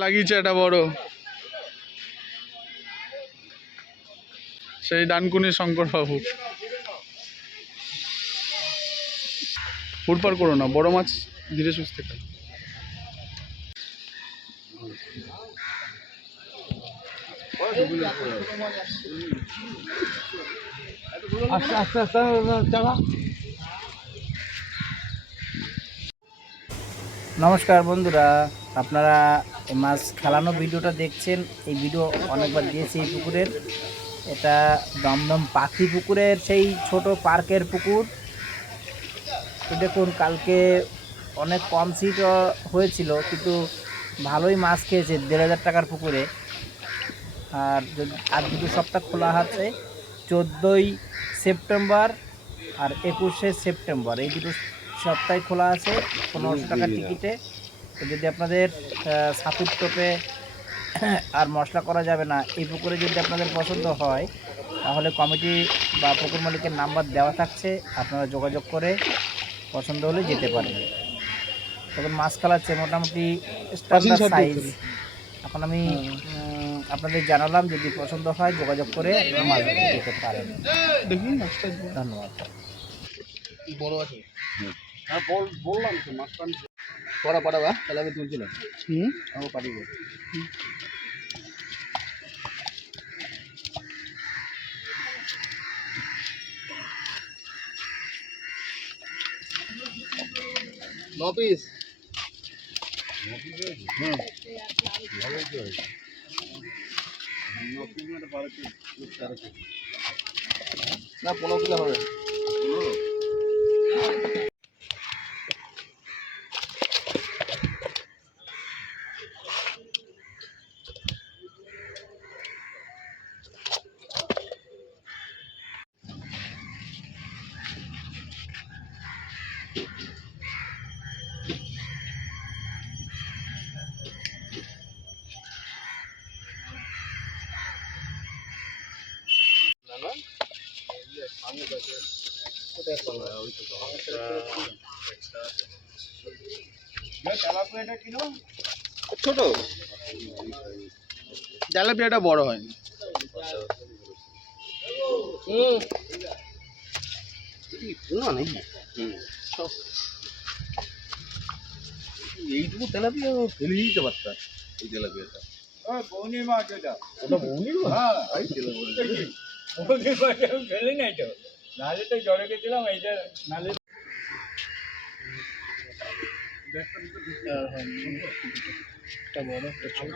লাগিয়েছে এটা বড়। সেই ডানকুনি শঙ্কর বাবু হুড়পার করো না, বড় মাছ ধীরে সুস্থে আস্তে আস্তে আস্তে চালা। নমস্কার বন্ধুরা, আপনারা এই মাছ খেলানো ভিডিওটা দেখছেন এই ভিডিও অনেকবার দিয়েছি এই পুকুরের। এটা দমদম পাখি পুকুরের সেই ছোট পার্কের পুকুর। তো দেখুন কালকে অনেক কম সিট হয়েছিল কিন্তু ভালোই মাছ খেয়েছে দেড় হাজার টাকার পুকুরে। আর যদি আর দুটো সপ্তাহ খোলা আছে চোদ্দোই সেপ্টেম্বর আর একুশে সেপ্টেম্বর। এই দুটো সপ্তাহে খোলা আছে পনেরোশো টাকার টিকিটে তো যদি আপনাদের ছাতুর টোপে আর মশলা করা যাবে না এই পুকুরে যদি আপনাদের পছন্দ হয় তাহলে কমিটি বা পুকুর মালিকের নাম্বার দেওয়া থাকছে আপনারা যোগাযোগ করে পছন্দ হলে যেতে পারেন। তখন মাছ খেলাচ্ছে মোটামুটি স্ট্যান্ডার্ড সাইজ এখন আমি আপনাদের জানালাম যদি পছন্দ হয় যোগাযোগ করে আপনারা মাছ যেতে পারেন। ধন্যবাদ। বড় আছে। হ্যাঁ বল বললাম তো মাছটা পড়া পাঠাবা তাহলে আমি তুলছিলাম হুম? আমি পাঠিয়ে ন পিস। না পনেরো কিলো হবে। ছোট। তেলাপিয়াটা বড় হয়নি এইটুকু তেলাপিয়া ফেলে দিতে পারতাম এই তেলাপিয়াটা। ওটা বৌনির মাছ ফেলি নাই তো। নাহলে তো জলে গেছিলাম এইটা নাহলে একটা বড় একটা ছোট